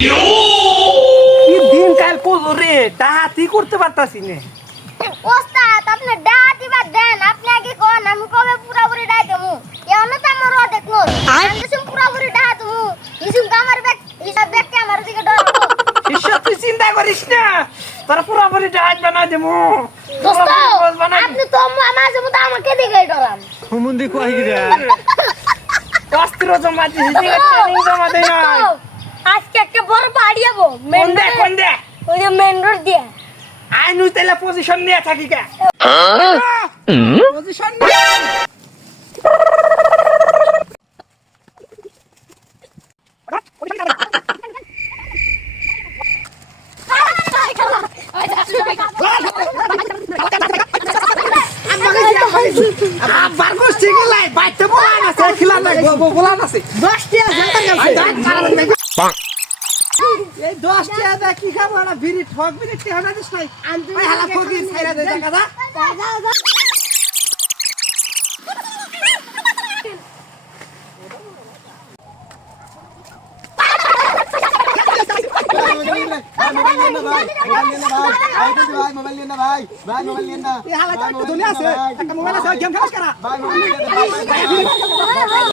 কি দিন কাল করলো রে, ডাহাতি করতে পারতাছি না। ওস্তাদ আপনি ডাটি বাদ দেন, আপনি আগে কোন আমি কবে পুরাপুরি ডাই দেমু। এমন তো আমার অর্ধেক নর আমি তো পুরাপুরি ডাহা দেমু। ইসুম আমার ব্যাগ হিসাব ব্যাগকে আমার দিকে ডরাবো। ঈশ্বর তুই চিন্তা করিস না, তোরা পুরোপুরি ডাহাত বানা দেবো। দোস্ত আপনি তো মাঝে মধ্যে আমাকে দিকে ডরান। হুমুন্দি কই গিরা অস্ত্র জমা দিছি, ট্রেনিং জমা দেই না। আজকে একটা বড় পার্টি হবো কোন দে ওই যে মেন রোড দিয়ে। আই নু তেলা পজিশন নিয়ে থাকি কা পজিশন বারগোস ঠিক লাই বাইতে বলা না সে খিলা না গোলা না সে 10 টি আছে এই 10 টি আছে কি খাবো না বিড়ি ঠক বিড়ি ঠেহনা দিস নাই ওই হালা ফকির ছাইরা দে দেখা দা মোবাইল আছে একটা মোবাইল আছে গেম খেলাস করা